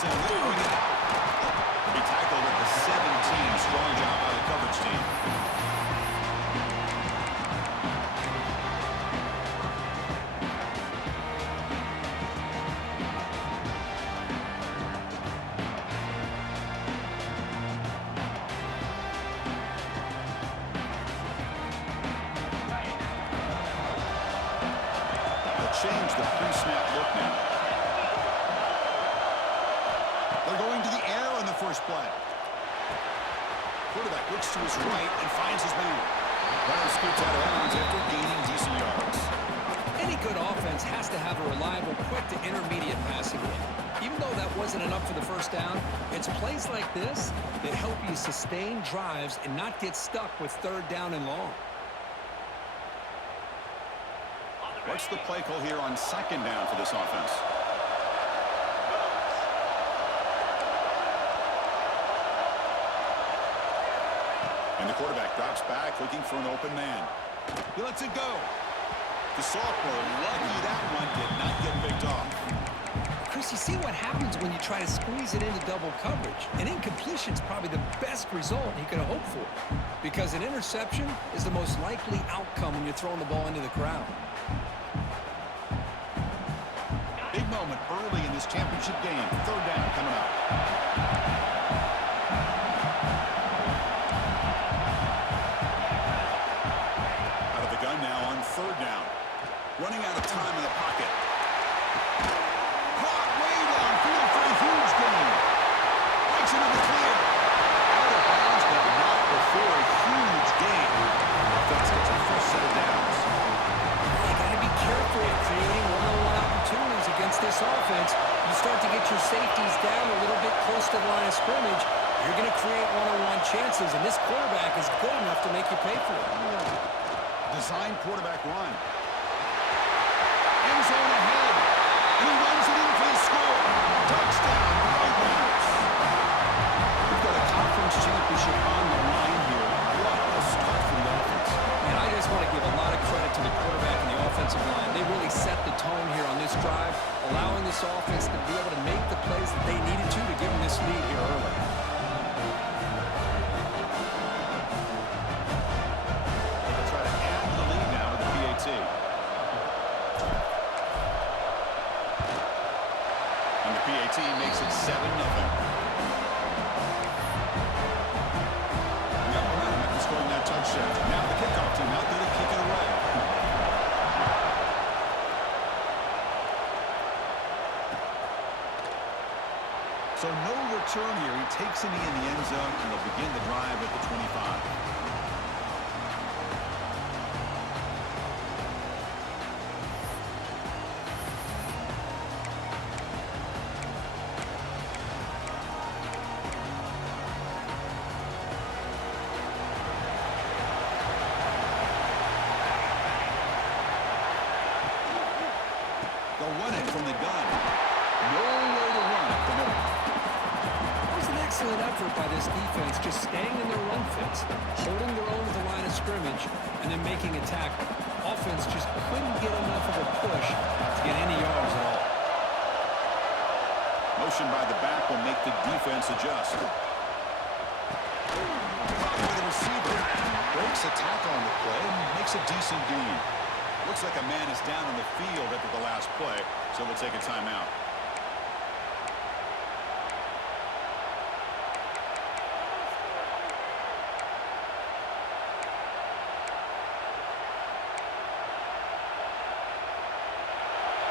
moves and lowering it out. He tackled at the 17. Strong job by the coverage team. Change the pre-snap look now. They're going to the air on the first play. Quarterback looks to his right and finds his man. Brown scoops out of bounds after gaining decent yards. Any good offense has to have a reliable, quick to intermediate passing game. Even though that wasn't enough for the first down, it's plays like this that help you sustain drives and not get stuck with third down and long. What's the play call here on second down for this offense? And the quarterback drops back, looking for an open man. He lets it go. The sophomore, lucky that one did not get picked off. Chris, you see what happens when you try to squeeze it into double coverage. An incompletion is probably the best result you could hope for, because an interception is the most likely outcome when you're throwing the ball into the crowd. Big moment early in this championship game. Third down coming up. Out of the gun now on third down. Running out of time in the pocket. Caught way downfield for a huge gain. Breaks into the clear. Out of bounds, but not before a huge gain. Offense gets a first set of downs. You got to be careful of creating one-on-one opportunities against this offense. You start to get your safeties down a little bit close to the line of scrimmage, you're going to create one-on-one chances, and this quarterback is good enough to make you pay for it. Design quarterback run. End zone ahead. And he runs it in for the score. Touchdown, Ravens. We've got a conference championship on the line here. What a start for the offense. And I just want to give a lot of credit to the quarterback and the offensive line. They really set the tone here on this drive, allowing this offense to be able to make the plays that they needed to give them this lead here early. They'll try to add the lead now to the PAT. And the PAT makes it 7-0. Got momentum after scoring that touchdown. Now the kickoff team out there to kick it away. So no return here. He takes him in the end zone, and they'll begin the drive at the 25. They'll run it from the gun. Nowhere to run at the middle. It was an excellent effort by this defense, just staying in their run fits, holding their own at the line of scrimmage, and then making a tackle. Offense just couldn't get enough of a push to get any yards at all. Motion by the back will make the defense adjust. By the receiver. Breaks a tackle on the play and makes a decent gain. Looks like a man is down on the field after the last play, so we'll take a timeout.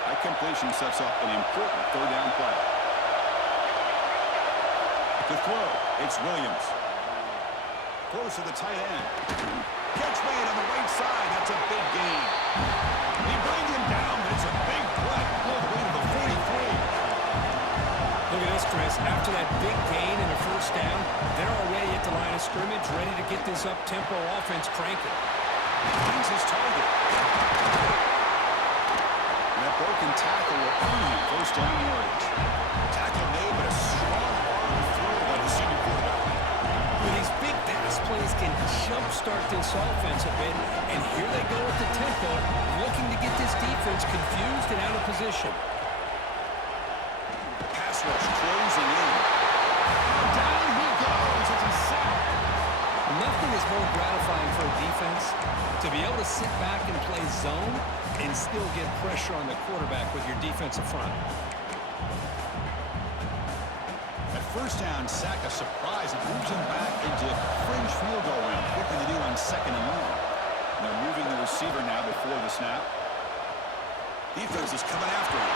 That completion sets up an important third down play. To throw, it's Williams. Close to the tight end. Catch made on the right side. That's a big gain. They bring him down, but it's a big play all the way to the 43. Look at this, Chris. After that big gain and a first down, they're already at the line of scrimmage, ready to get this up-tempo offense cranking. Finds his target. And that broken tackle will earn him first down yardage. Tackle made, but a strong arm throw by the senior quarterback. With these big pass plays can jumpstart this offense a bit, and here they go at the tempo, looking to get this defense confused and out of position. Pass rush closing more gratifying for a defense to be able to sit back and play zone and still get pressure on the quarterback with your defensive front. At first down, sack a surprise. It moves him back into fringe field goal range. What can they do on second and long? And they're moving the receiver now before the snap. Defense is coming after him.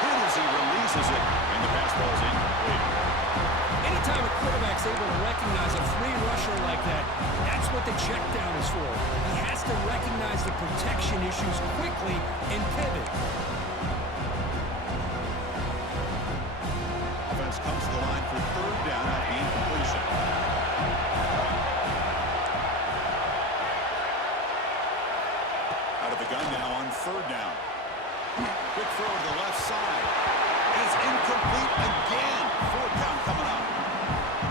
Hit as he releases it, and the pass ball is incomplete. Anytime a quarterback's able to recognize a free rusher like that, that's what the check down is for. He has to recognize the protection issues quickly and pivot. Offense comes to the line for third down at the incompletion. Out of the gun now on third down. Quick throw to the left side. It's incomplete again. Fourth down coming up.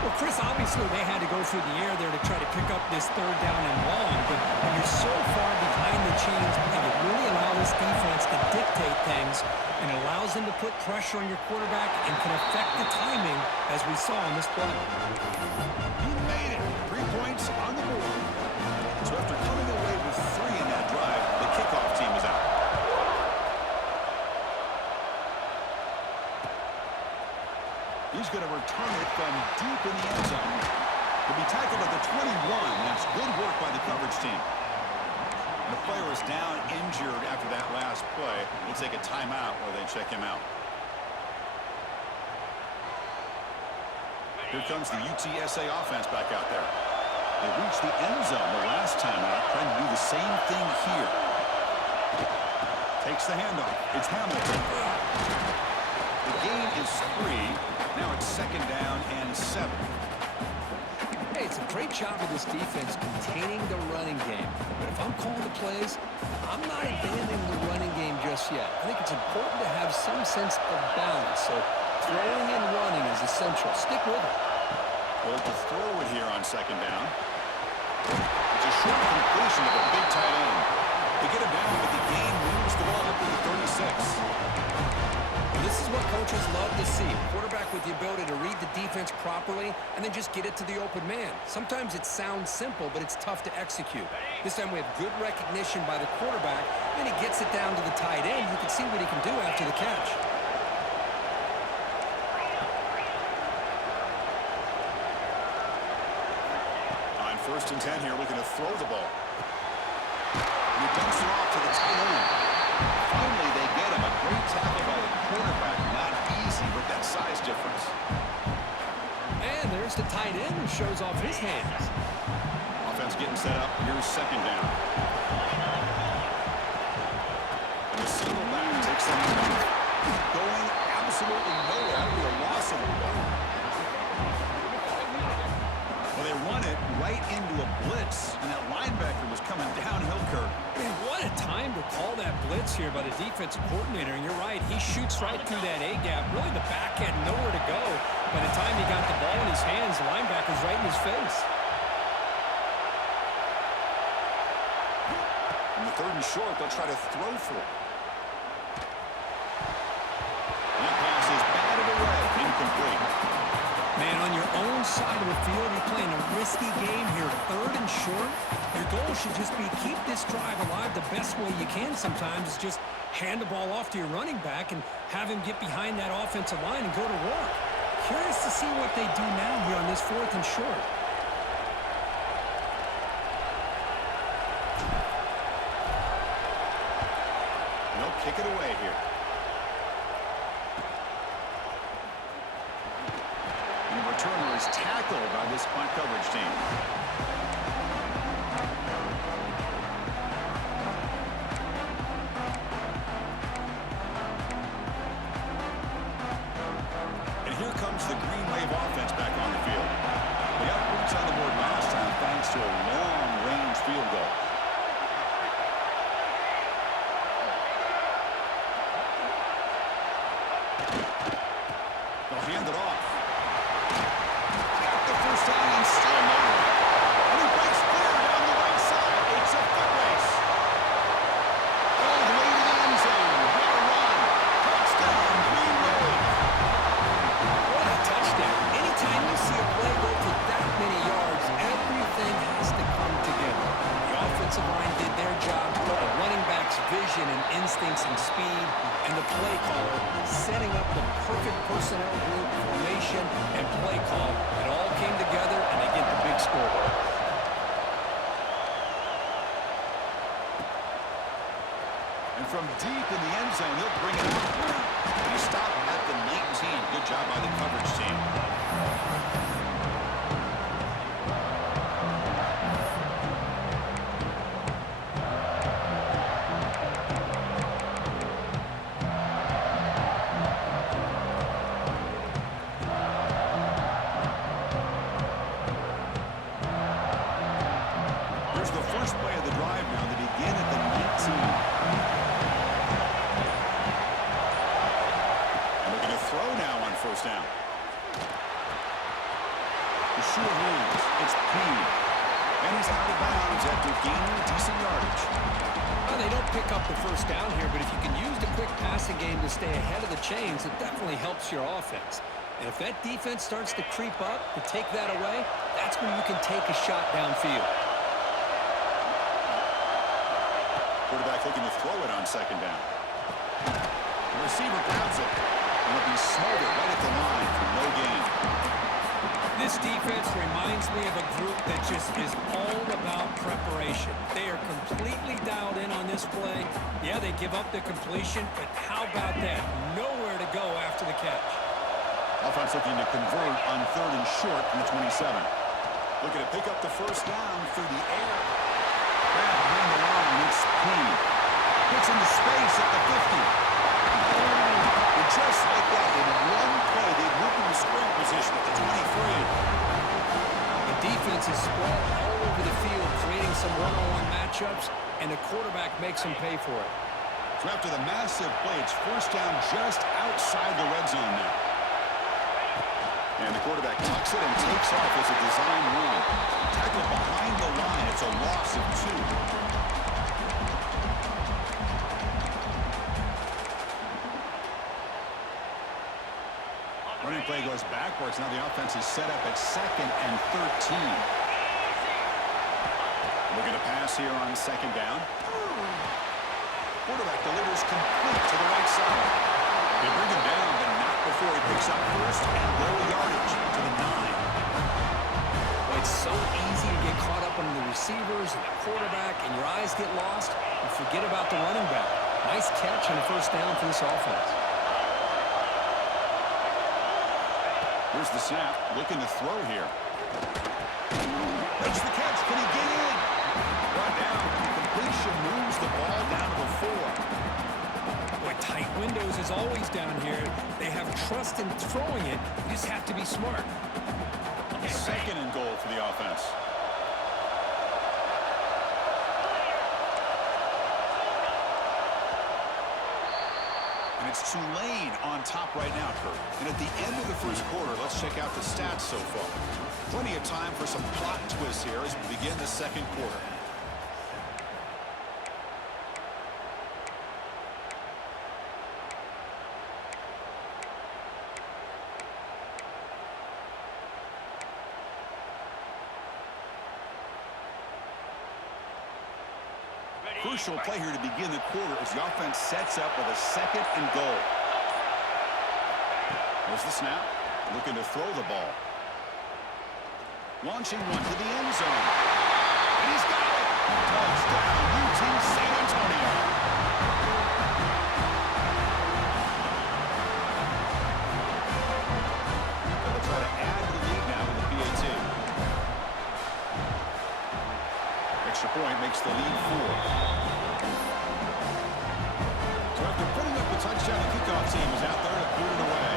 Well, Chris, obviously they had to go through the air there to try to pick up this third down and long, but when you're so far behind the chains, it really allows this defense to dictate things and allows them to put pressure on your quarterback and can affect the timing, as we saw in this play. He made it. 3 points on the board. So after coming away with 3 in that drive, the kickoff team is out. He's going to return it from deep in the end zone. He'll be tackled at the 21. That's good work by the coverage team. The player is down injured after that last play. We'll take a timeout while they check him out. Here comes the UTSA offense back out there. They reached the end zone the last time out, trying to do the same thing here. Takes the handoff. It's Hamilton. The gain is 3. Now it's second down and 7. Hey, it's a great job of this defense containing the running game. But if I'm calling the plays, I'm not abandoning the running game just yet. I think it's important to have some sense of balance. So throwing and running is essential. Stick with it. Hold to throw it here on second down. It's a short completion of a big tight end. They get him down, but the gain moves the ball up to the 36. This is what coaches love to see. A quarterback with the ability to read the defense properly and then just get it to the open man. Sometimes it sounds simple, but it's tough to execute. This time we have good recognition by the quarterback. Then he gets it down to the tight end. You can see what he can do after the catch. On first and 10 here, looking to throw the ball. And he dumps it off to the tight end. Finally, they get him. A great tackle by the quarterback. Not easy with that size difference. And there's the tight end who shows off his hands. Offense getting set up. Here's second down. And the single back takes the handoff. Going absolutely nowhere. That'll be a loss of the ball. Well, they run it right into a blitz, and that linebacker was coming downhill, Kirk. Man, what a time to call that blitz here by the defensive coordinator. And you're right, he shoots right through that A-gap. Really, the back had nowhere to go. By the time he got the ball in his hands, the linebacker's right in his face. On the third and short, they'll try to throw for it. That pass is batted away. Incomplete. Man, on your own side of the field, you're playing a risky game here. Third and short, your goal should just be keep this drive alive the best way you can sometimes. Is just hand the ball off to your running back and have him get behind that offensive line and go to work. Curious to see what they do now here on this fourth and short. They'll kick it away here. And the returner is tackled by this punt coverage team. And here comes the Green Wave offense back on the field. They got points on the board last time thanks to a long-range field goal. They'll hand it off. Got the first down and still made it. offensive line did their job, the running back's vision and instincts and speed, and the play caller setting up the perfect personnel group, formation, and play call. It all came together, and they get the big score. And from deep in the end zone, he'll bring it out. And he stopped at the 19. Good job by the coverage team. Here's the first play of the drive now. They begin at the 19. Throw now on first down. The sure hands. It's Payne. And he's out of bounds after gaining decent yardage. Well, they don't pick up the first down here, but if you can use the quick passing game to stay ahead of the chains, it definitely helps your offense. And if that defense starts to creep up, to take that away, that's when you can take a shot downfield. Quarterback looking to throw it on second down. The receiver grabs it. And it'll be smothered right at the line for no gain. This defense reminds me of a group that just is all about preparation. They are completely dialed in on this play. Yeah, they give up the completion, but how about that? Nowhere to go after the catch. Offense looking to convert on third and short from the 27. Looking to pick up the first down through the air. Grab behind the line, it's Payne. Gets into space at the 50. Just like that, in one play, they moved into scoring position at the 23. The defense is spread all over the field, creating some one-on-one matchups, and the quarterback makes them pay for it. So after the massive play, it's first down just outside the red zone now. And the quarterback tucks it and takes off as a design run. Tackle behind the line. It's a loss of 2. Running play goes backwards. Now the offense is set up at 2nd and 13. Looking to pass here on second down. Quarterback delivers complete to the right side. They bring him down, but not before he picks up first and goal yardage to the 9. Well, it's so easy to get caught up on the receivers and the quarterback, and your eyes get lost. You forget about the running back. Nice catch and a first down for this offense. Here's the snap, looking to throw here. Makes the catch, can he get in? Brought down, completion moves the ball down to the 4. Boy, tight windows is always down here. They have trust in throwing it. You just have to be smart. 2nd and goal for the offense. And it's Tulane on top right now, Kurt. And at the end of the first quarter, let's check out the stats so far. Plenty of time for some plot twists here as we begin the second quarter. Crucial play here to begin the quarter as the offense sets up with a 2nd and goal. There's the snap. Looking to throw the ball. Launching one to the end zone. And he's got it. Touchdown, UT San Antonio. They'll try to add to the lead now with the PAT. Extra point makes the lead 4. So after putting up the touchdown, the kickoff team is out there to boot it away.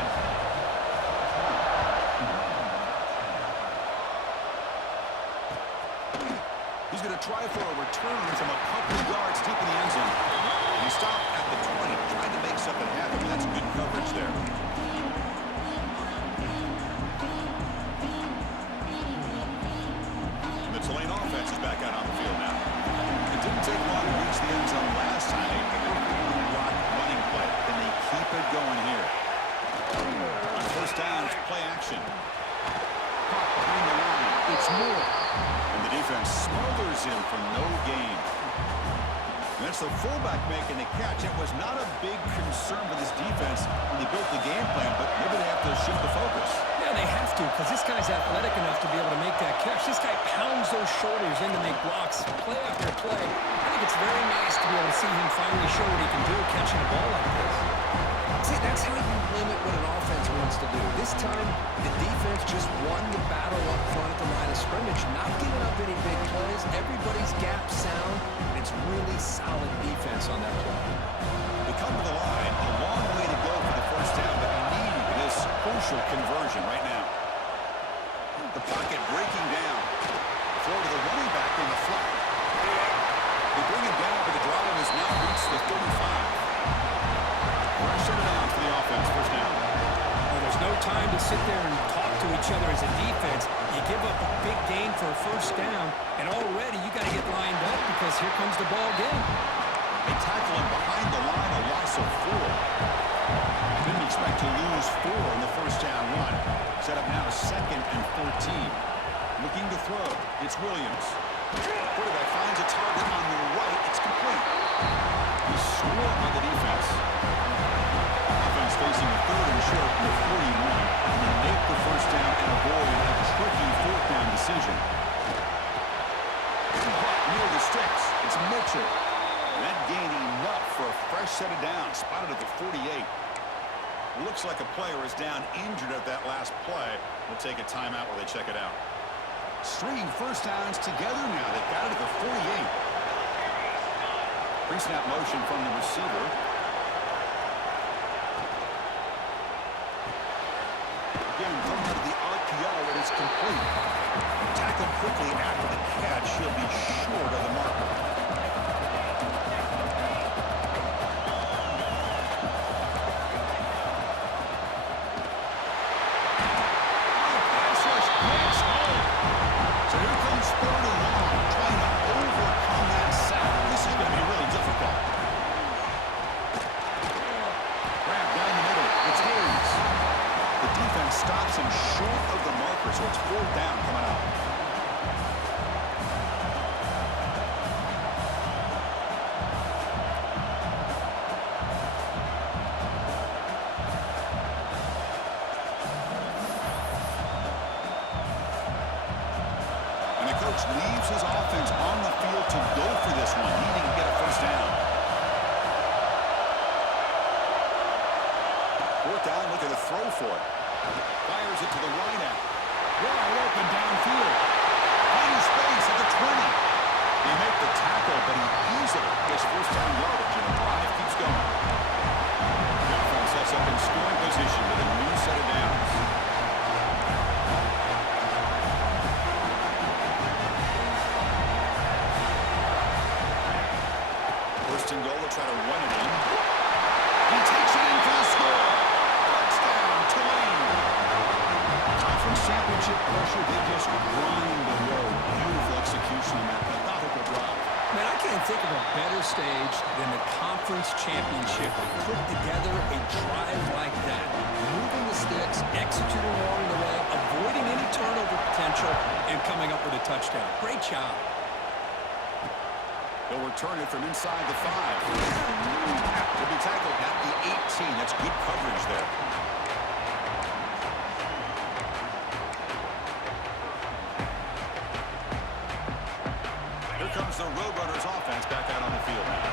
He's going to try for a return from a couple of yards deep in the end zone. He stopped at the 20, trying to make something happen, but that's good coverage there. And the Tulane offense is back out on the field now. It didn't take long to reach the end zone last time. Running play. Can they keep it going here? On first down, it's play action. Caught behind the line. It's Moore. And the defense smothers him for no gain. That's the fullback making the catch. It was not a big concern for this defense when they built the game plan, but maybe they have to shift the focus. Yeah, they have to, because this guy's athletic enough to be able to make that catch. This guy pounds those shoulders in to make blocks, play after play. I think it's very nice to be able to see him finally show what he can do catching a ball like this. See, that's how you limit what an offense wants to do. This time, the defense just won the battle up front at the line of scrimmage, not giving up any big plays. Everybody's gap sound, and it's really solid defense on that play. They come to the line, a long way to go for the first down, but need this crucial conversion right now. The pocket breaking down. Throw to the running back in the flat. They bring him down, but the drive has now reached the 35. Pressure down for the offense, first down. Well, there's no time to sit there and talk to each other as a defense. You give up a big gain for a first down, and already you got to get lined up because here comes the ball again. They tackle him behind the line, a loss of 4. Didn't expect to lose 4 in the first down run. Set up now 2nd and 14. Looking to throw. It's Williams. Quarterback finds a target on the right. It's complete. He's swarmed by the defense. Offense facing a 3rd and short from the 41. And they make the first down and avoid a tricky 4th down decision. Near the sticks. It's Mitchell. That gain enough for a fresh set of downs. Spotted at the 48. Looks like a player is down injured at that last play. We'll take a timeout while they check it out. Stringing first downs together now. They got it at the 48. Pre-snap motion from the receiver. Again, coming out of the RPO, and it's complete. Tackled quickly after the catch. He'll be short of the marker. Stops him short of the marker, so it's 4th down coming up. And the coach leaves his offense on the field to go for this one, needing to get a first down. 4th down, look at the throw for it. Fires it to the right out. Wide open downfield. Finds space at the 20. They make the tackle, but he easily gets first down yardage, and the drive keeps going. The offense sets up in scoring position with a new set of downs. First and goal, they'll try to run it in. He takes it in for the score. Touchdown, Tulane. Conference championship pressure, they just grind the road. Beautiful execution on that methodical drive. Man, I can't think of a better stage than the conference championship to put together a drive like that. Moving the sticks, executing along the way, avoiding any turnover potential, and coming up with a touchdown. Great job. They'll return it from inside the 5. They'll be tackled at the 18. That's good coverage there. Here comes the Roadrunners offense back out on the field now.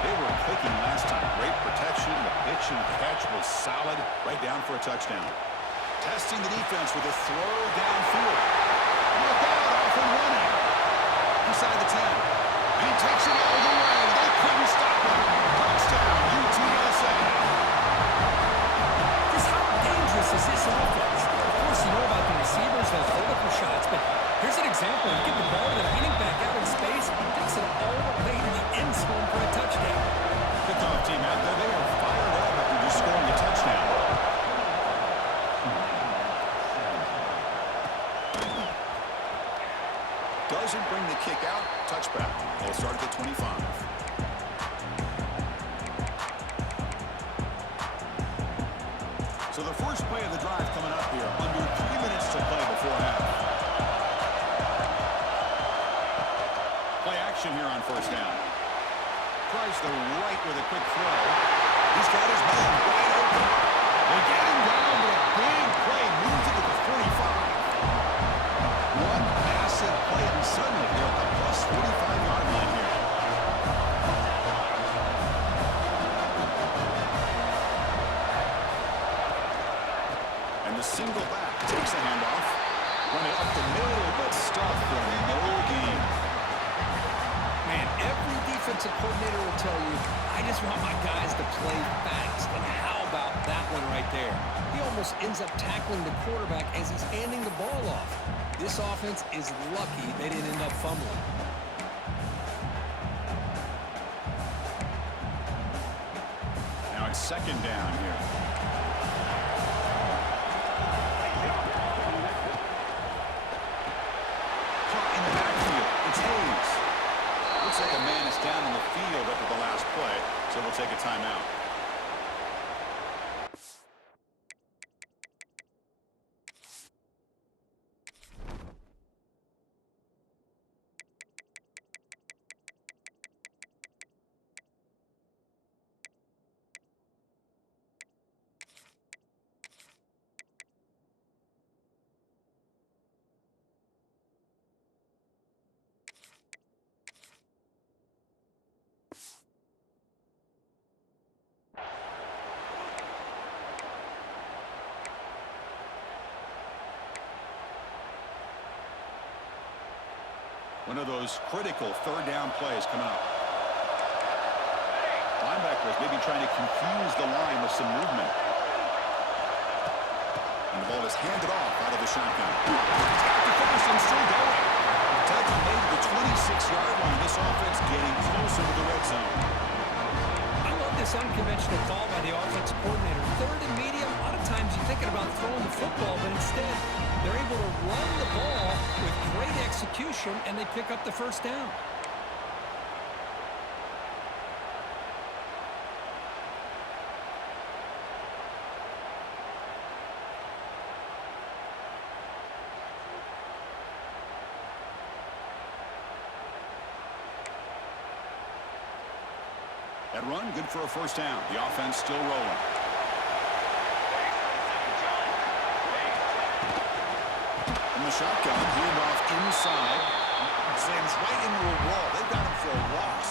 They were clicking last time. Great protection. The pitch and catch was solid. Right down for a touchdown. Testing the defense with a throw downfield. Look out, off and running. Inside the 10. And he takes it all the way. They couldn't stop him. Touchdown, UTSA. Just how dangerous is this offense? Of course, you know about the receivers, those vertical shots, but here's an example. You get the ball to the running back out in space, takes it all the way to the end zone for a touchdown. Kickoff team out there. They are fired up after just scoring a touchdown. Doesn't bring the kick out. Touchback. They'll start at the 25. So the first play of the drive coming up here. Under 3 minutes to play before half. Play action here on first down. surprised the right with a quick throw. He's got his man wide open. They get him down, but a big play moves it to the 45. One massive play, and suddenly they're at the plus 45-yard line here. And the single back takes the handoff. Run it up the middle, but stuffed for no gain. Man, every defensive coordinator will tell you, I just want my guys to play fast. And how about that one right there? He almost ends up tackling the quarterback as he's handing the ball off. This offense is lucky they didn't end up fumbling. Now it's second down here. Caught in the backfield. It's Hayes. Looks like a man is down on the field after the last play, so we'll take a timeout. One of those critical third down plays coming up. Linebackers maybe trying to confuse the line with some movement. And the ball is handed off out of the shotgun. He's got the finish and still going. Tackle made to the 26-yard line. This offense getting closer to the red zone. I love this unconventional call by the offensive coordinator. Third and medium, a lot of times you're thinking about throwing the football, but instead they're able to run the ball with great execution, and they pick up the first down. That run, good for a first down. The offense still rolling. From the shotgun, handoff inside. Slams right into a wall. They've got him for a loss.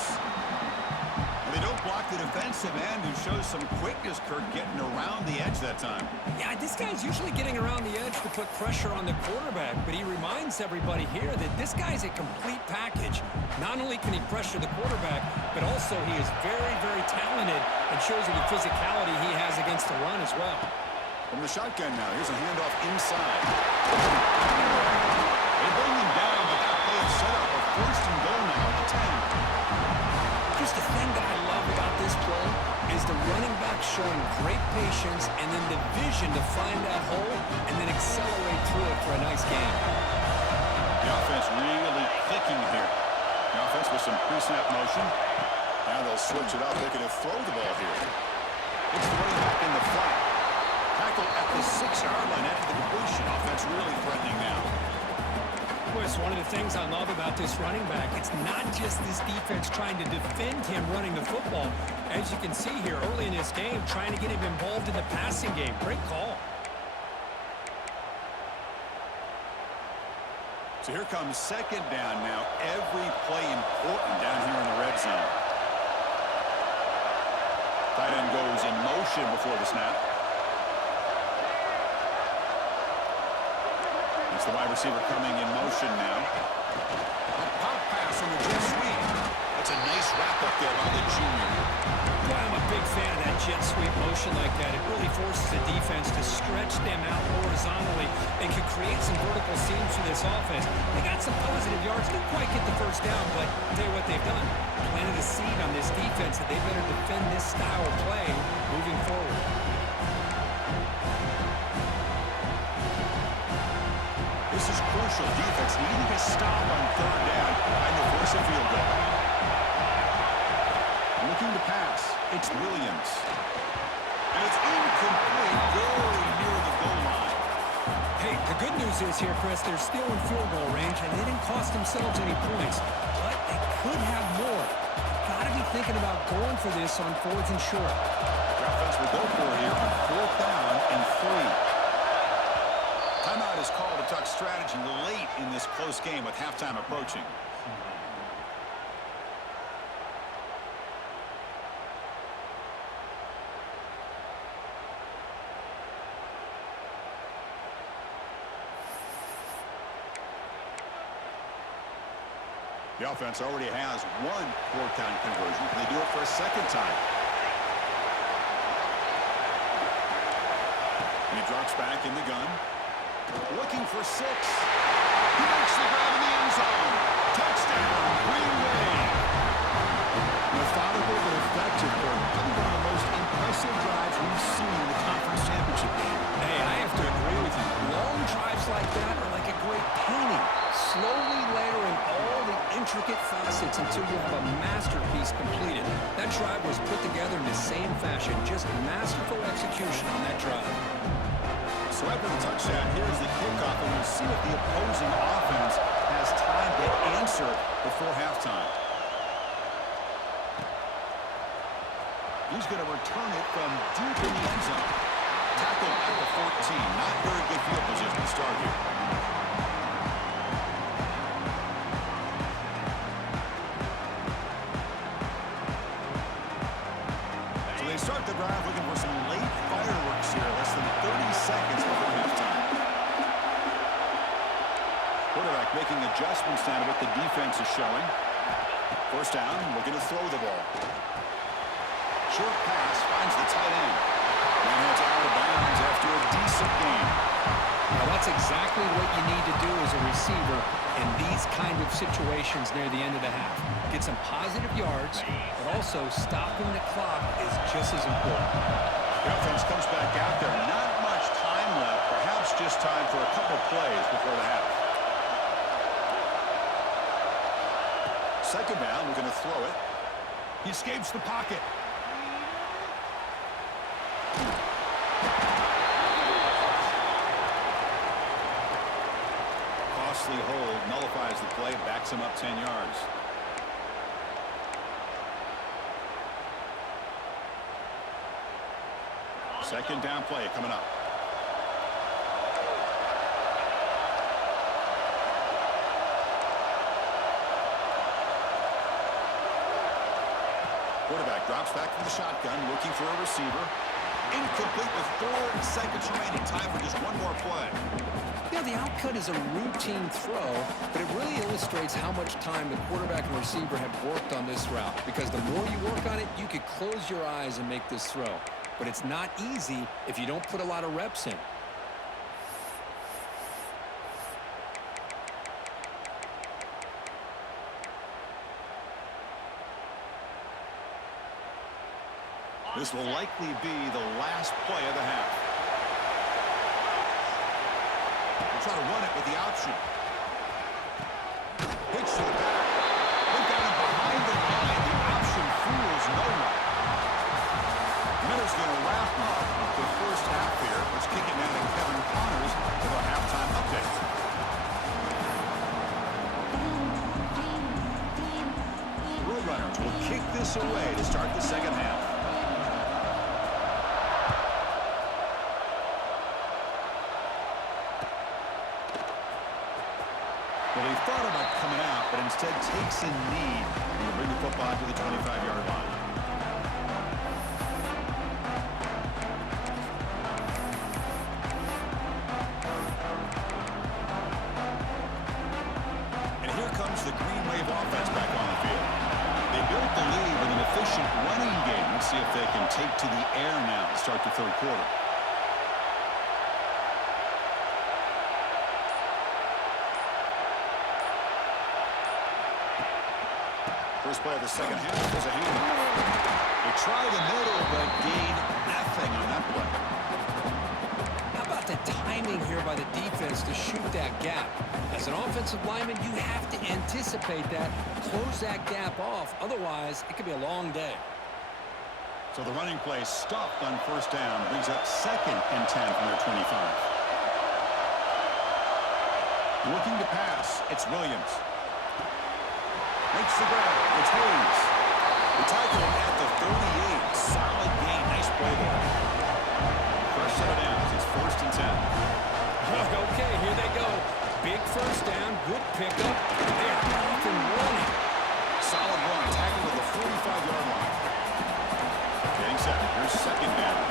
And they don't block the defensive end, who shows some quickness, Kirk, getting around the edge that time. Yeah, this guy's usually getting around the edge to put pressure on the quarterback, but he reminds everybody here that this guy's a complete package. Not only can he pressure the quarterback, but also he is very, very talented and shows you the physicality he has against the run as well. From the shotgun now, here's a handoff inside. They bring him down, but that play is set up a first and goal now at the 10. Just the thing that I love about this play is the running back showing great patience and then the vision to find that hole and then accelerate through it for a nice gain. The offense really clicking here. The offense with some pre-snap motion. Now they'll switch it up. They're going to throw the ball here. It's the running back in the flat. Tackle at the 6-yard line after the completion. Offense really threatening now. It's one of the things I love about this running back. It's not just this defense trying to defend him running the football. As you can see here early in this game, trying to get him involved in the passing game. Great call. So here comes second down now. Every play important down here in the red zone. Tight end goes in motion before the snap. It's the wide receiver coming in motion now. A pop pass on the jet sweep. That's a nice wrap up there by the junior. Boy, I'm a big fan of that jet sweep motion like that. It really forces the defense to stretch them out horizontally and can create some vertical seams for this offense. They got some positive yards. Didn't quite get the first down, but I'll tell you what they've done. Planted a seed on this defense that they better defend this style of play moving forward. This is crucial. Defense needing to stop on third down and to force a field goal. Looking to pass. It's Williams. And it's incomplete. Very near the goal line. Hey, the good news is here, Chris, they're still in field goal range, and they didn't cost themselves any points. But they could have more. You've got to be thinking thinking about going for this on 4th and short. The offense will go for it here on 4th down and 3. Timeout is called to talk strategy late in this close game with halftime approaching. The offense already has one fourth-down conversion. Can they do it for a second time? And he drops back in the gun. Looking for 6. He makes the grab in the end zone. Touchdown, Green Wave. Methodical but effective for probably one of the most impressive drives we've seen in the conference championship game. Hey, I have to agree with you. Long drives like that are like a great painting. Slowly layering all the intricate facets until you have a masterpiece completed. That drive was put together in the same fashion. Just masterful execution on that drive. So after the touchdown, here's the kickoff, and we'll see if the opposing offense has time to answer before halftime. He's going to return it from deep in the end zone. Tackled at the 14. Not very good field position to start here. So they start the drive looking for some late fireworks here. Less than 30 seconds before halftime. Quarterback making adjustments down to what the defense is showing. First down, looking to throw the ball. Short pass finds the tight end. And it's out of bounds after a decent game. Now, that's exactly what you need to do as a receiver in these kind of situations near the end of the half. Get some positive yards, but also stopping the clock is just as important. The offense comes back out there. Not much time left. Perhaps just time for a couple plays before the half. Second down, we're going to throw it. He escapes the pocket. Costly hold, nullifies the play, backs him up 10 yards. Second down play coming up. Quarterback drops back from the shotgun, looking for a receiver. Incomplete with 4 seconds remaining. Time for just one more play. Yeah, the outcut is a routine throw, but it really illustrates how much time the quarterback and receiver have worked on this route. Because the more you work on it, you could close your eyes and make this throw. But it's not easy if you don't put a lot of reps in. This will likely be the last play of the half. We'll try to run it with the option. Pitch to the back. They've got him behind the line. The option fools no one. Miller's going to wrap up the first half here. Let's kick it now to Kevin Connors with our halftime update. The Roadrunners will kick this away to start the second half. Well, he thought about coming out, but instead takes a knee and will bring the football to the 25-yard line. And here comes the Green Wave offense back on the field. They built the lead with an efficient running game. Let's see if they can take to the air now to start the third quarter. First play of the second half was a handoff. They try the middle, but gain nothing on that play. How about the timing here by the defense to shoot that gap? As an offensive lineman, you have to anticipate that, close that gap off. Otherwise, it could be a long day. So the running play stopped on first down, brings up 2nd and 10 from their 25. Looking to pass, it's Williams. Makes the grab. It's Hayes. He They tackle him at the 38. Solid gain. Nice play there. First set of downs. It's 1st and 10. Okay, here they go. Big first down, good pickup. They're off and running. Solid run. Tackle at the 45-yard line. Getting set. Here's 2nd down.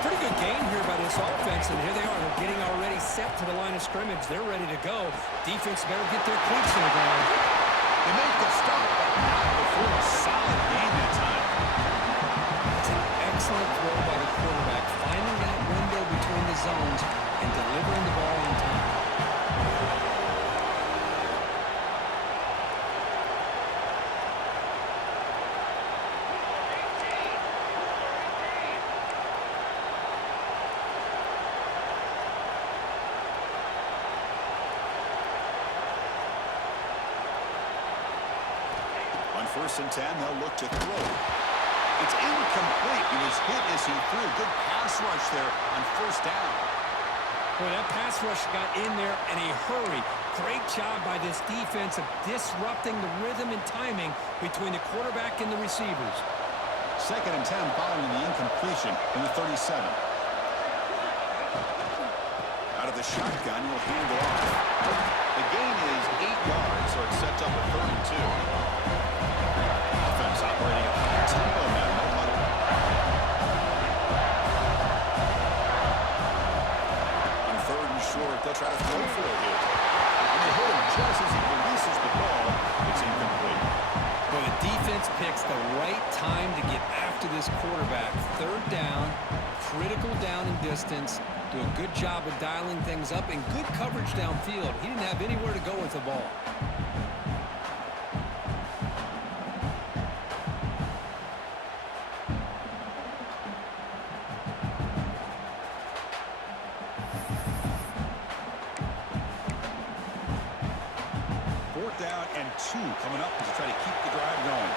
Pretty good game here by this offense, and here they are. They're getting already set to the line of scrimmage. They're ready to go. Defense better get their cleats in the ground. They make the stop, but not before a solid gain that time. It's an excellent throw by the quarterback, finding that window between the zones and delivering the ball on time. On 1st and 10, they'll look to throw. It's incomplete. He was hit as he threw. Good pass rush there on 1st down. Boy, that pass rush got in there in a hurry. Great job by this defense of disrupting the rhythm and timing between the quarterback and the receivers. 2nd and 10 following the incompletion from the 37. Out of the shotgun, will hand it off. The gain is 8 yards, so it sets up a 3rd and 2. Offense operating at high tempo now. No huddle. On 3rd and short, they'll try to throw for it here. And they hit him just as he releases the ball. It's incomplete. Well, the defense picks the right time to get after this quarterback. 3rd down, critical down and distance. Do a good job of dialing things up and good coverage downfield. He didn't have anywhere to go with the ball. Down and 2 coming up to try to keep the drive going.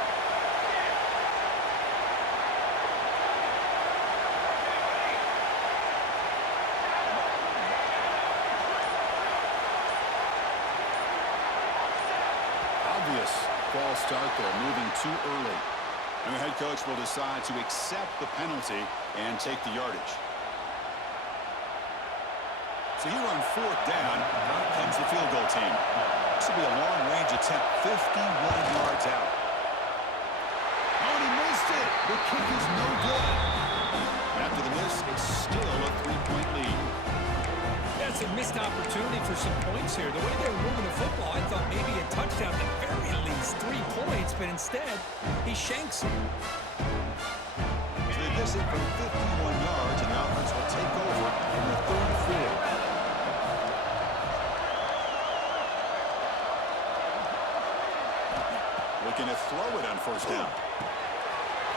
Obvious false start there, moving too early. And the head coach will decide to accept the penalty and take the yardage. So here on 4th down, out comes the field goal team. This will be a long-range attempt, 51 yards out. Oh, and he missed it. The kick is no good. After the miss, it's still a 3-point lead. That's a missed opportunity for some points here. The way they were moving the football, I thought maybe a touchdown, at the very least 3 points, but instead, he shanks it. So they miss it from 51 yards, and the offense will take over from the 34. Looking to throw it on 1st down.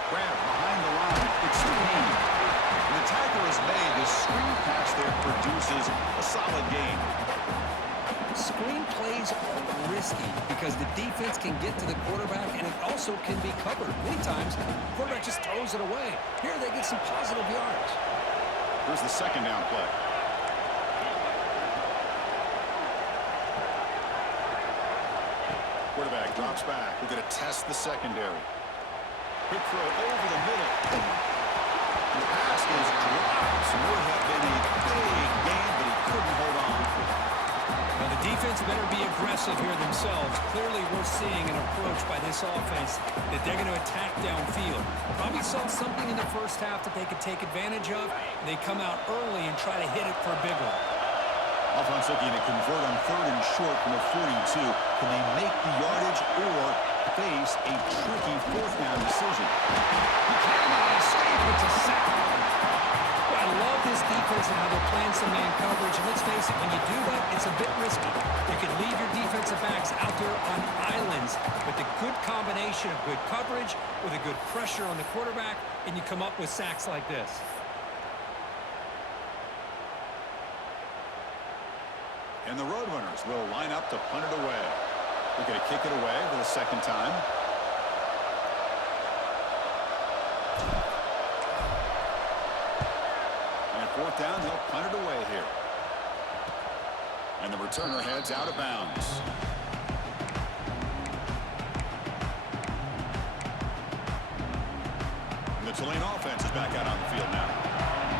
Grab behind the line. It's Green. When the tackle is made, the screen pass there produces a solid gain. Screen plays are risky because the defense can get to the quarterback, and it also can be covered. Many times, the quarterback just throws it away. Here, they get some positive yards. Here's the 2nd down play. Quarterback drops back. We're going to test the secondary. Quick throw over the middle. The pass is dropped. So would have been a big gain, but he couldn't hold on. Now, the defense better be aggressive here themselves. Clearly, we're seeing an approach by this offense that they're going to attack downfield. Probably saw something in the first half that they could take advantage of. They come out early and try to hit it for a big one. Offense looking to convert on 3rd and short from the 42. Can they make the yardage or face a tricky 4th down decision? He cannot escape. It's a sack. Well, I love this defense and how they're playing some man coverage. And let's face it, when you do that, it's a bit risky. You can leave your defensive backs out there on islands with a good combination of good coverage with a good pressure on the quarterback, and you come up with sacks like this. And the Roadrunners will line up to punt it away. They're going to kick it away for the 2nd time. And at 4th down, they'll punt it away here. And the returner heads out of bounds. Tulane offense is back out on the field now.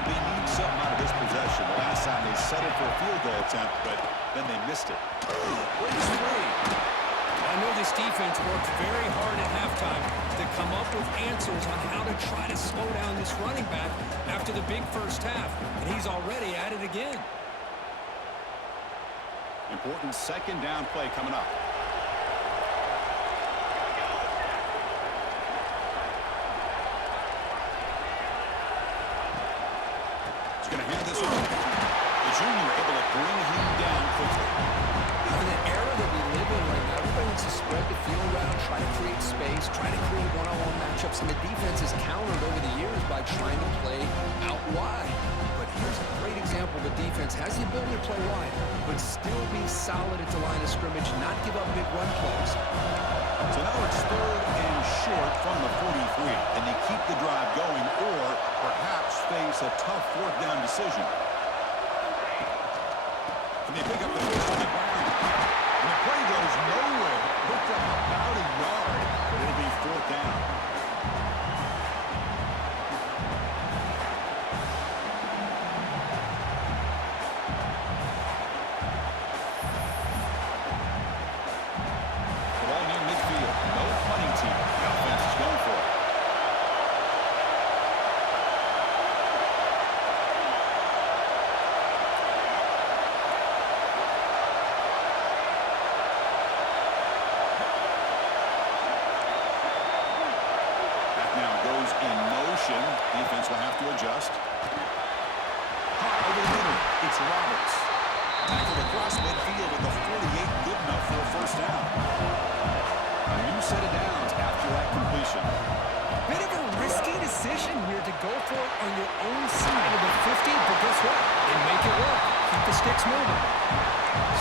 They need something out of this possession. The last time they settled for a field goal attempt, but then they missed it. Breaks free. I know this defense worked very hard at halftime to come up with answers on how to try to slow down this running back after the big first half, and he's already at it again. Important second down play coming up. He's going to hand this off. The junior able to bring him down quickly. In the era that we live in right now, everybody wants to spread the field around, try to create space, try to create one-on-one matchups, and the defense has countered over the years by trying to play out wide. But here's a great example of a defense has the ability to play wide, but still be solid at the line of scrimmage, not give up big run plays. So now it's 3rd and short from the 43. Can they keep the drive going or perhaps face a tough 4th down decision? Can they pick up the fish on the ground? And the play goes nowhere. Picked up about a yard, but it'll be 4th down. Ball near midfield. No punting team. The offense is going for it. In motion. Defense will have to adjust. Hot over the middle. It's Roberts. Tackled across midfield at the 48. Good enough for a 1st down. A new set of downs after that completion. Bit of a risky decision here to go for it on your own side of the 50, but guess what? They make it work. Keep the sticks moving.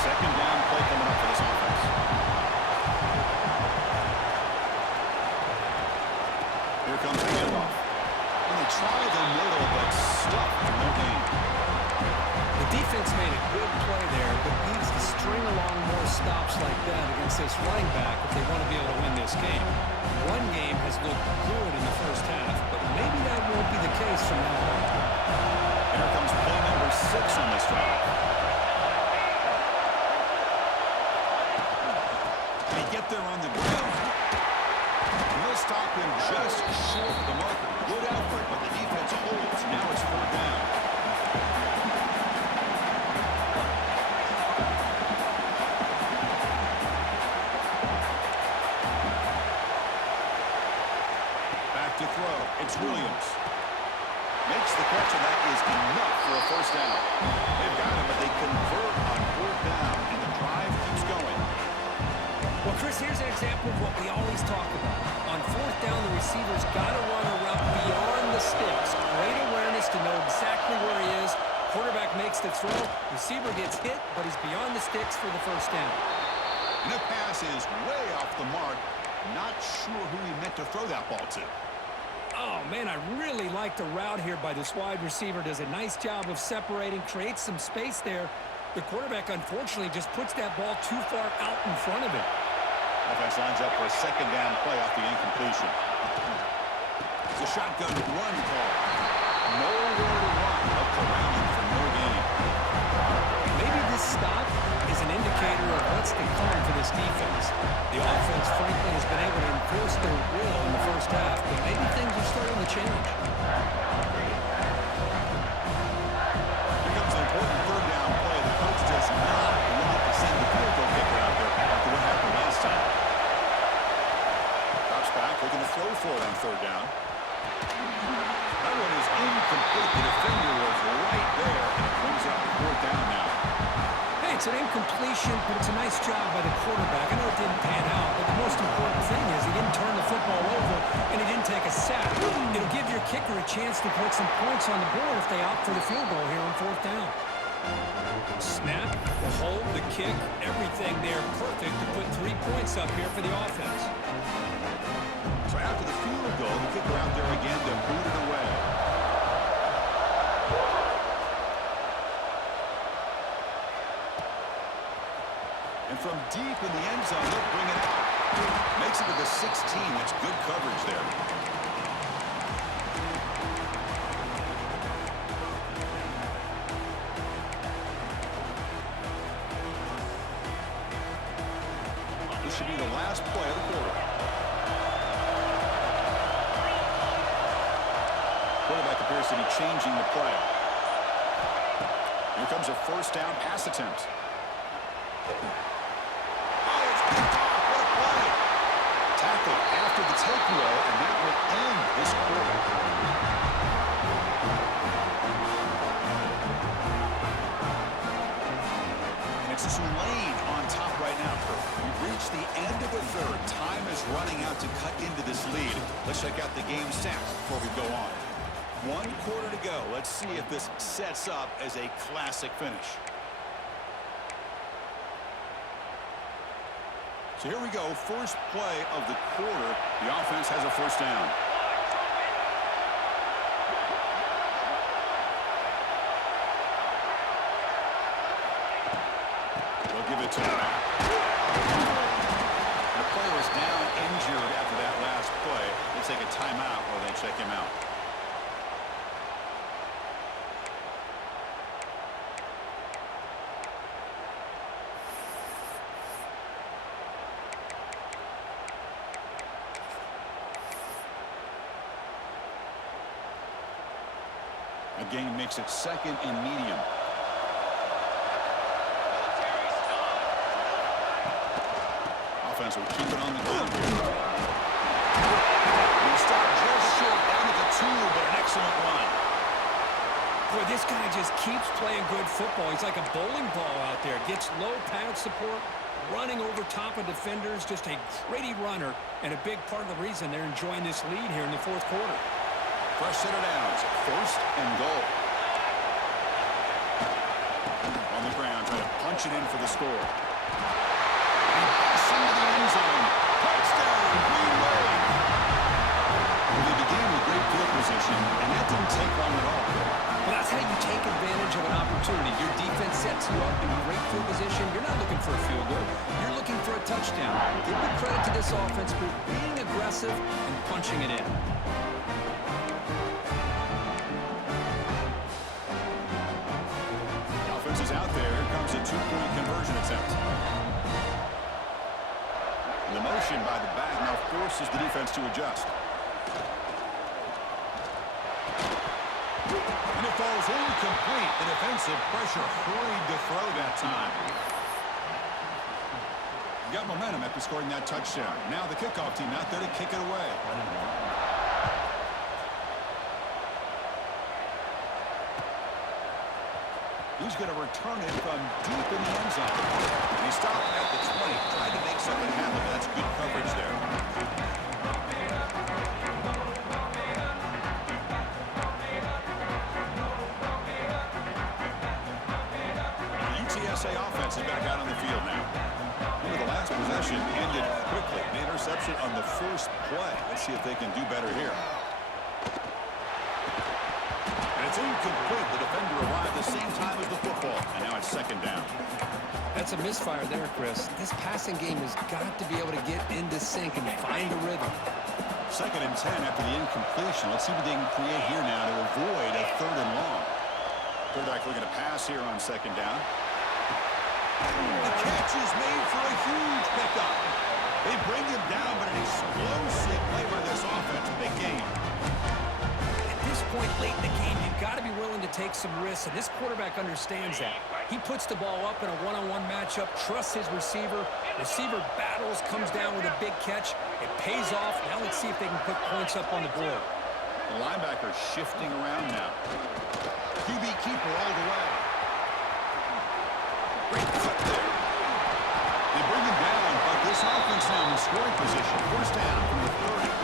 Second down play coming up for this offense. Here comes the handoff. And they try the middle, but stuck for no gain. The defense made a good play there, but needs to string along more stops like that against this running back if they want to be able to win this game. Run game has looked good in the first half, but maybe that won't be the case from now on. Here comes play number 6 on this drive. Can he get there on the ground? He'll stop him just short of the marker. Good effort, but the defense holds. Now it's 4th down. Back to throw. It's Williams. Makes the catch, and that is enough for a 1st down. They've got him, but they convert on 4th down, and the drive keeps going. Well, Chris, here's an example of what we always talk about. On 4th down, the receiver's got to run a route beyond the sticks. Great awareness to know exactly where he is. Quarterback makes the throw. Receiver gets hit, but he's beyond the sticks for the 1st down. And the pass is way off the mark. Not sure who he meant to throw that ball to. Oh, man, I really like the route here by this wide receiver. Does a nice job of separating, creates some space there. The quarterback, unfortunately, just puts that ball too far out in front of him. Offense lines up for a 2nd down play off the incompletion. It's a shotgun run call. Nowhere to run. Up around him for no gain. Maybe this stop is an indicator of what's to come for this defense. The offense, frankly, has been able to enforce their will in the first half, but maybe things are starting to change. Here comes an important 3rd down play. The coach does not want to send the field goal kicker out there after what happened last time. Drops back, looking to throw for it on 3rd down. That one is incomplete. The defender was right there, and it brings up 4th down now. Hey, it's an incompletion, but it's a nice job by the quarterback. I know it didn't pan out, but the most important thing is he didn't turn the football over, and he didn't take a sack. It'll give your kicker a chance to put some points on the board if they opt for the field goal here on 4th down. Snap, the hold, the kick, everything there perfect to put 3 points up here for the offense. So after the field goal, the kicker out there again to boot it away. And from deep in the end zone, they'll bring it out. Makes it to the 16. That's good coverage there. This should be the last play of the quarter. Quarterback appears to be changing the play. Here comes a first down pass attempt. Oh, it's picked off. What a play. Tackle after the takeaway, and that will end this quarter. And it's Tulane on top right now. We've reached the end of the third. Time is running out to cut into this lead. Let's check out the game stats before we go on. 1 quarter to go. Let's see if this sets up as a classic finish. So here we go. First play of the quarter. The offense has a first down. They'll give it to him. The player is down injured after that last play. They take a timeout while they check him out. The game makes it second and medium. Offense will keep it on the ground here. He stopped just short down at the 2, but an excellent run. Boy, this guy just keeps playing good football. He's like a bowling ball out there. Gets low pad support, running over top of defenders. Just a gritty runner, and a big part of the reason they're enjoying this lead here in the fourth quarter. Fresh center downs, first and goal. On the ground, trying to punch it in for the score. And busts into the end zone. Touchdown, Green Wave. Well, they began with great field position, and that didn't take long at all. Well, that's how you take advantage of an opportunity. Your defense sets you up in great field position. You're not looking for a field goal. You're looking for a touchdown. Give the credit to this offense for being aggressive and punching it in. Is out there. Here comes a 2-point conversion attempt. The motion by the back now forces the defense to adjust. And it falls incomplete. The defensive pressure hurried to throw that time. Got momentum after scoring that touchdown. Now the kickoff team out there to kick it away. He's going to return it from deep in the end zone. And he stopped at the 20, trying to make something happen. That's good coverage there. The UTSA offense is back out on the field now. The last possession ended quickly. The interception on the first play. Let's see if they can do better here. It's incomplete. The defender arrived the same time as the football. And now it's second down. That's a misfire there, Chris. This passing game has got to be able to get into sync and find a rhythm. Second and 10 after the incompletion. Let's see what they can create here now to avoid a third and long. Quarterback looking to pass here on second down. The catch is made for a huge pickup. They bring him down, but an explosive play by this offense. Big game. At this point late in the game, you've got to be willing to take some risks, and this quarterback understands that. He puts the ball up in a one-on-one matchup, trusts his receiver. Receiver battles, comes down with a big catch. It pays off. Now let's see if they can put points up on the board. The linebacker shifting around now. QB keeper all the way. Great cut there. They bring him down, but this offense now in scoring position. First down from the 30.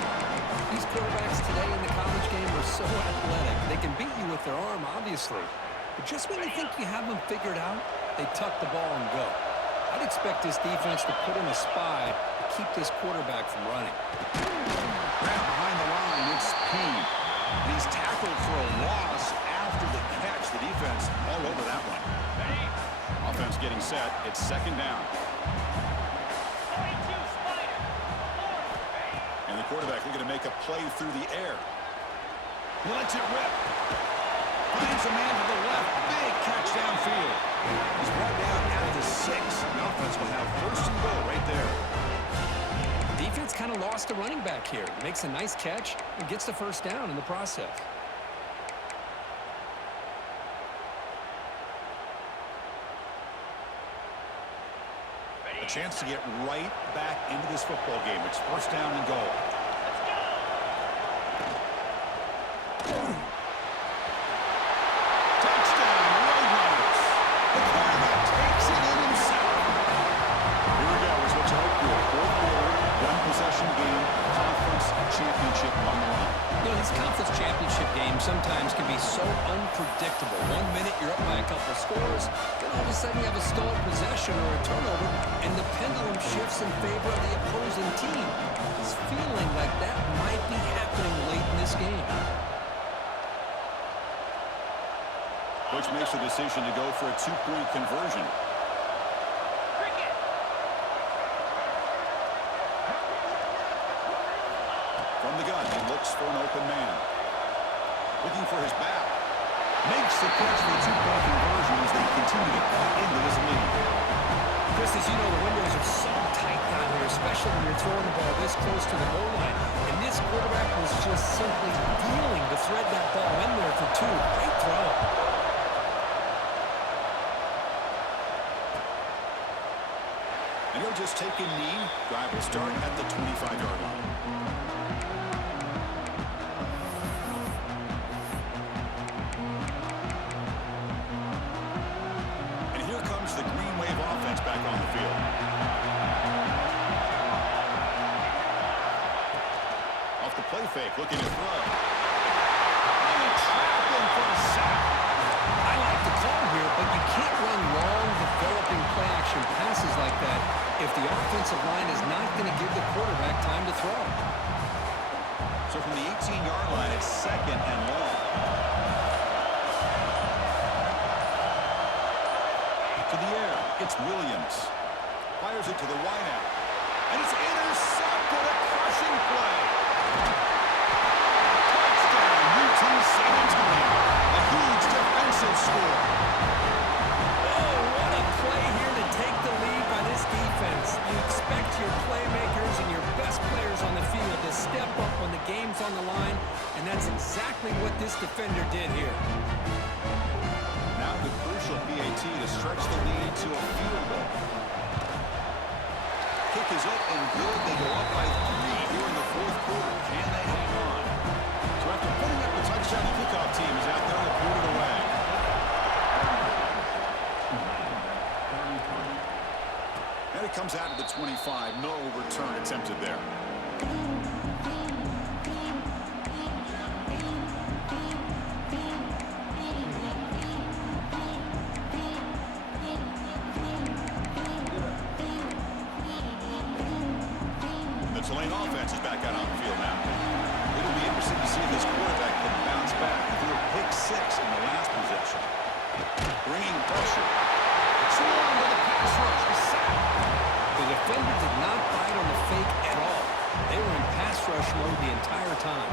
These quarterbacks today in the college game are so athletic. They can beat you with their arm, obviously. But just when you think you have them figured out, they tuck the ball and go. I'd expect this defense to put in a spy to keep this quarterback from running. Grab behind the line, it's Payne. He's tackled for a loss after the catch. The defense all over that one. Offense getting set. It's second down. And the quarterback looking to make a play through the air. He lets it rip. Finds a man to the left. Big catch downfield. He's brought down at the 6. The offense will have first and goal right there. defense kind of lost a running back here. Makes a nice catch and gets the first down in the process. A chance to get right back into this football game. It's first down and goal. Touchdown, Roadrunners. The quarterback takes it in himself. Here we go. It's what you hope for. Fourth quarter, one-possession game, conference championship on the line. You know, these conference championship games sometimes can be so unpredictable. 1 minute you're up by a couple scores, then all of a sudden you have a stolen possession or a turnover, and the pendulum shifts in favor of the opposing team. It's feeling like that might be happening late in this game. Coach makes the decision to go for a two-point conversion. From the gun, he looks for an open man. Looking for his back. Makes the catch for a two-point conversion as they continue to cut into this lead. Chris, as you know, the windows are so tight down here, especially when you're throwing the ball this close to the goal line. And this quarterback was just simply dealing to thread that ball in there for two. Great throw. And he'll just take a knee. Drive will start at the 25-yard line. And here comes the Green Wave offense back on the field. Off the play fake, looking to throw. And a trap in for a sack. I like the call here, but you can't run long, developing play-action passes like that if the offensive line is not going to give the quarterback time to throw. So from the 18-yard line, it's second and long. To the air, it's Williams. Fires it to the wideout. And it's intercepted, a crushing play. Touchdown, UT San Antonio. A huge defensive score. Oh, what a play here to take the lead by this defense. You expect your playmakers and your best players on the field to step up when the game's on the line, and that's exactly what this defender did here. Now the crucial PAT to stretch the lead to a field goal. Kick is up and good. They go up by 3 here in the fourth quarter. Can they hang on? So after putting up the touchdown, the kickoff team is out there to boot it away. And it comes out to the 25. No return attempted there. The Tulane offense is back out on the field now. It'll be interesting to see if this quarterback can bounce back. He threw a pick 6 in the last possession. Bringing pressure. Swarm with a pass rush. The sack. The defender did not bite on the fake at all. They were in pass rush mode the entire time.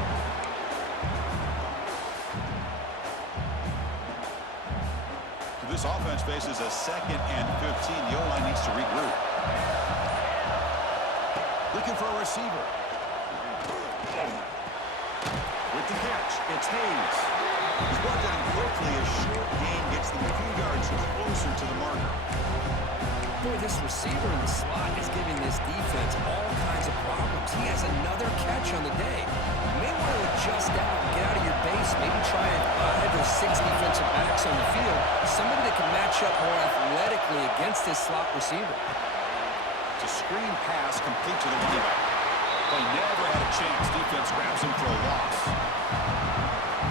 This offense faces a second and 15. The O-line needs to regroup. Looking for a receiver. With the catch, it's Hayes. He's brought down quickly. A short gain gets them a few yards closer to the marker. Boy, this receiver in the slot is giving this defense all kinds of problems. He has another catch on the day. You may want to adjust out, get out of your base, maybe try 5 or 6 defensive backs on the field, somebody that can match up more athletically against this slot receiver. It's a screen pass complete to the running back. They never had a chance. Defense grabs him for a loss.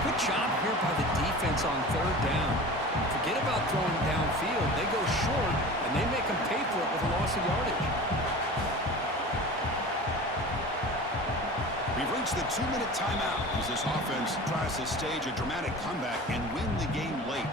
Good job here by the defense on third down. Forget about throwing downfield. They go short, and they make them pay for it with a loss of yardage. We've reached the 2-minute timeout as this offense tries to stage a dramatic comeback and win the game late.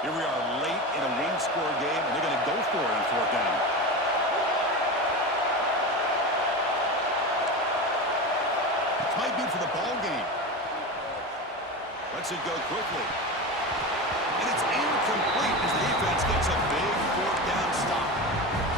Here we are late in a one-score game, and they're going to go for it on fourth down. might be for the ball game. Lets it go quickly. And it's incomplete as the defense gets a big fourth down stop.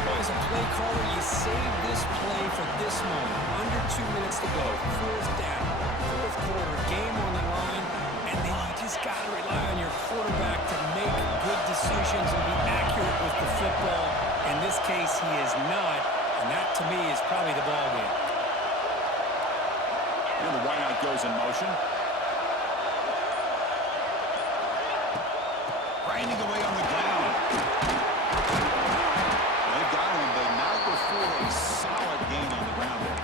Well, as a play caller, you save this play for this moment. Under 2 minutes to go. Fourth down. Fourth quarter. Game on the line. And then you just got to rely on your quarterback to make good decisions and be accurate with the football. In this case, he is not. And that, to me, is probably the ball game. And the wideout goes in motion. Grinding away on the ground. They've got him, but not before a solid gain on the ground there.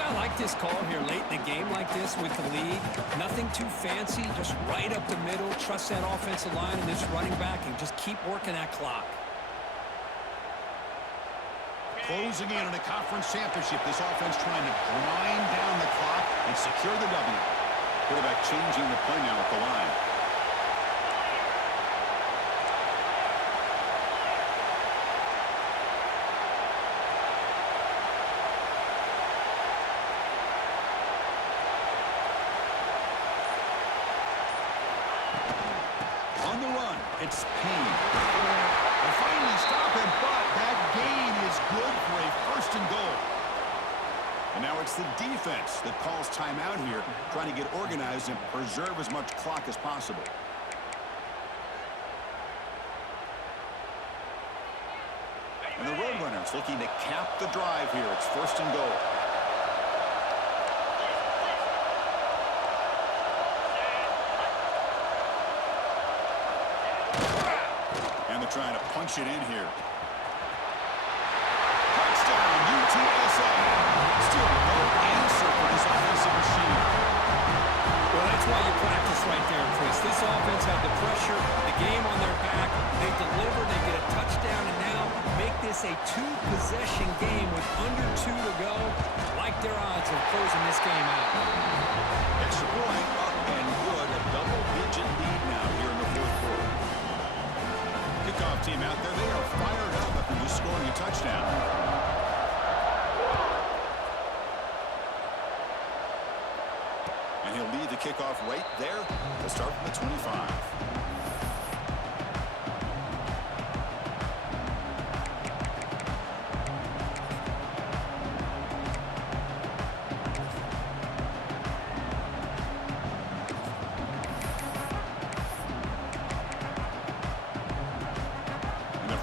Yeah, I like this call here late in the game like this with the lead. Nothing too fancy, just right up the middle. Trust that offensive line and this running back and just keep working that clock. Closing in on a conference championship, this offense trying to grind down the clock and secure the W. Quarterback changing the play now at the line. On the run, it's Payne. They finally stop him, but that gain is good for a first and goal. And now it's the defense that calls timeout here, trying to get organized and preserve as much clock as possible. And the Roadrunners looking to cap the drive here. It's first and goal. Trying to punch it in here. Touchdown, UTSA. Still no answer for this offensive machine. Well, that's why you practice right there, Chris. This offense had the pressure, the game on their back. They deliver, they get a touchdown, and now make this a two-possession game with under 2 to go. Like their odds of closing this game out. Extra point up and good. A double-digit lead now here in the fourth quarter. Kickoff team out there, they are fired up after just scoring a touchdown. And he'll lead the kickoff right there to start from the 25.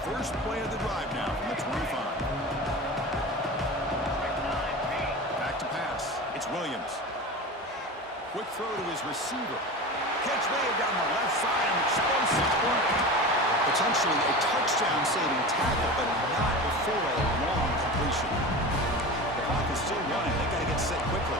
First play of the drive now from the 25. Back to pass. It's Williams. Quick throw to his receiver. Catch made down the left side. An explosive play. Potentially a touchdown-saving tackle, but not before a long completion. The clock is still running. They got to get set quickly.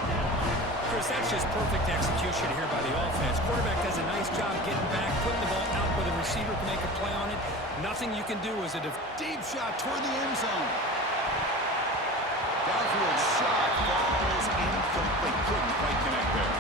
Chris, that's just perfect execution here by the offense. Quarterback does a nice job getting back, putting the ball out where the receiver can make a play on it. Nothing you can do as a deep shot toward the end zone. Downfield shot falls incomplete. Couldn't quite connect there.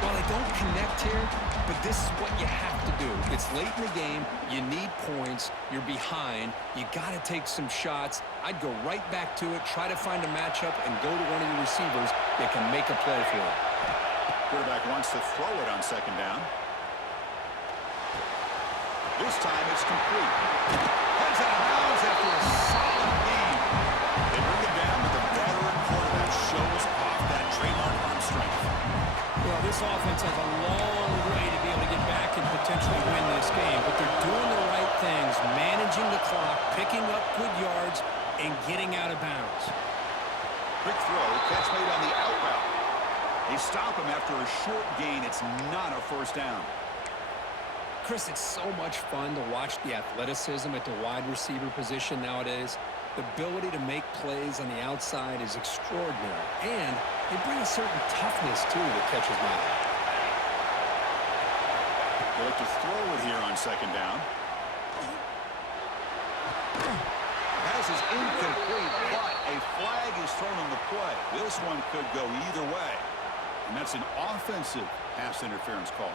Well, they don't connect here, but this is what you have to do. It's late in the game. You need points. You're behind. You got to take some shots. I'd go right back to it, try to find a matchup, and go to one of your receivers that can make a play for it. Quarterback wants to throw it on second down. This time it's complete. Heads out of bounds after a solid gain. They bring it down, but the veteran quarterback shows off that trademark arm strength. Well, this offense has a long way to be able to get back and potentially win this game, but they're doing the right things, managing the clock, picking up good yards, and getting out of bounds. Quick throw, catch made on the out route. They stop him after a short gain. It's not a first down. Chris, it's so much fun to watch the athleticism at the wide receiver position nowadays. The ability to make plays on the outside is extraordinary, and they bring a certain toughness, too, that catches my eye. They look to throw it here on second down. Pass is incomplete, but a flag is thrown on the play. This one could go either way, and that's an offensive pass interference call.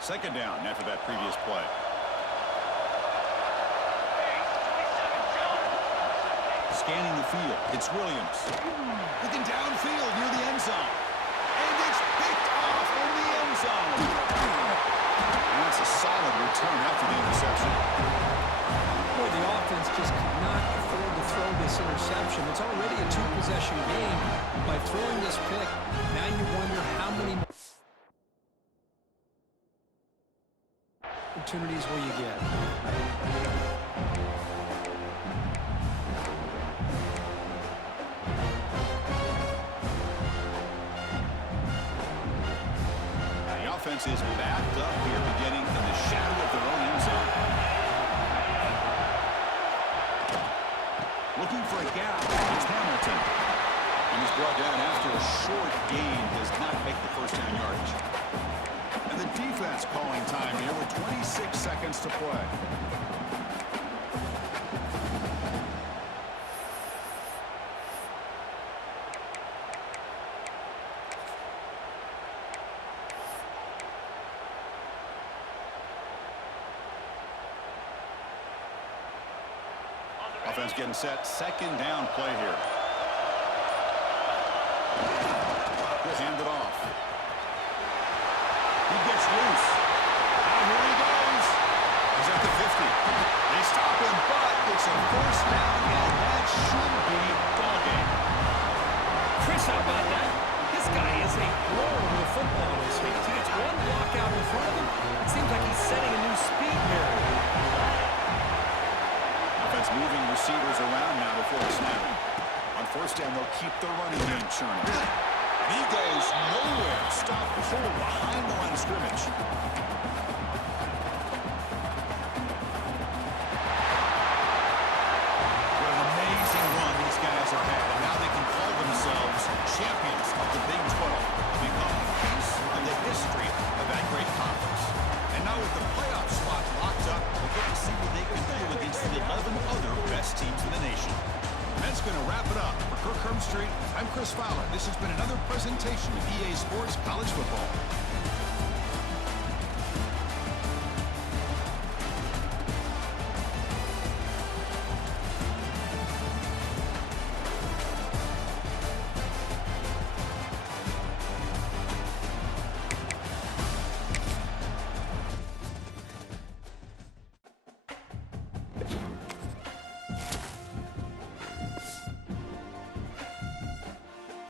Second down after that previous play. Scanning the field, it's Williams. Looking downfield near the end zone. And it's picked off in the end zone. And that's a solid return after the interception. Boy, the offense just could not afford to throw this interception. It's already a two-possession game. By throwing this pick, now you wonder how many opportunities will you get. The offense is backed up here, beginning in the shadow of their own end zone. Looking for a gap, it's Hamilton. And he's brought down after a short gain, does not make the first down yardage. And the defense calling time here with 26 seconds to play. Offense getting set, second down play here. He'll hand it off. He gets loose. And here he goes. He's at the 50. They stop him, but it's a first down, and that should be ball game. Chris, how about that? This guy is a blower with football in his hands. He gets one block out in front of him. It seems like he's setting a new speed barrier. Offense moving receivers around now before the snap. On first down, they'll keep the running game churning. And he goes nowhere. Stop pull behind the line of scrimmage. What an amazing run these guys have had. And now they can call themselves champions of the Big 12. Become a piece of the history of that great conference. And now with the playoff spot locked up, we get to see what they can do against the 11 other best teams in the nation. That's going to wrap it up. For Kirk Herbstreit, I'm Chris Fowler. This has been another presentation of EA Sports College Football.